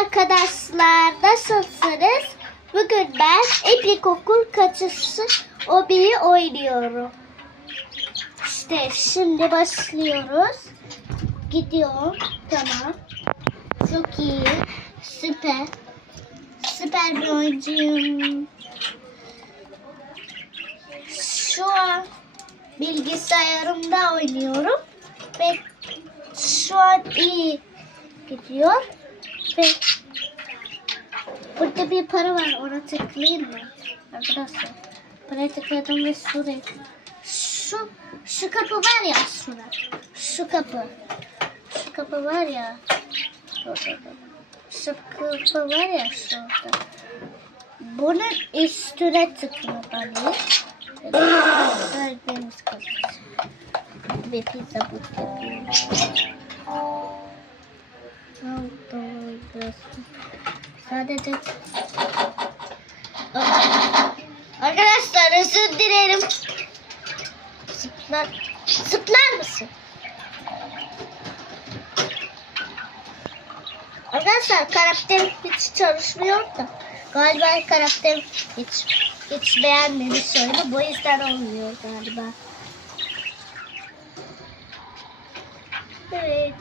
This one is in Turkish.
arkadaşlar nasılsınız? Bugün ben ilkokul kaçışı obiyi oynuyorum. İşte şimdi başlıyoruz. Gidiyorum. Tamam. Çok iyi. Süper. Süper bir oyuncuyum. Şu an bilgisayarımda oynuyorum. Ve şu an iyi gidiyor. Ve burada bir para var. Ona tıklayayım mı? Arkadaşlar. Paraya tıkladım ve şuraya. Şu, şu kapı var ya şurada. Şu kapı. Şu kapı var ya. Şu kapı var ya şurada. Bunun üstüne tıklamalıyım. Gördüğünüz kadar. Ve pizza but yapıyorum. Sadece Arkadaşlar özür dilerim. Zıplar, zıplar mısın? Arkadaşlar karakterim hiç çalışmıyor da galiba karakterim hiç hiç beğenmedi söyle bu yüzden olmuyor galiba. Evet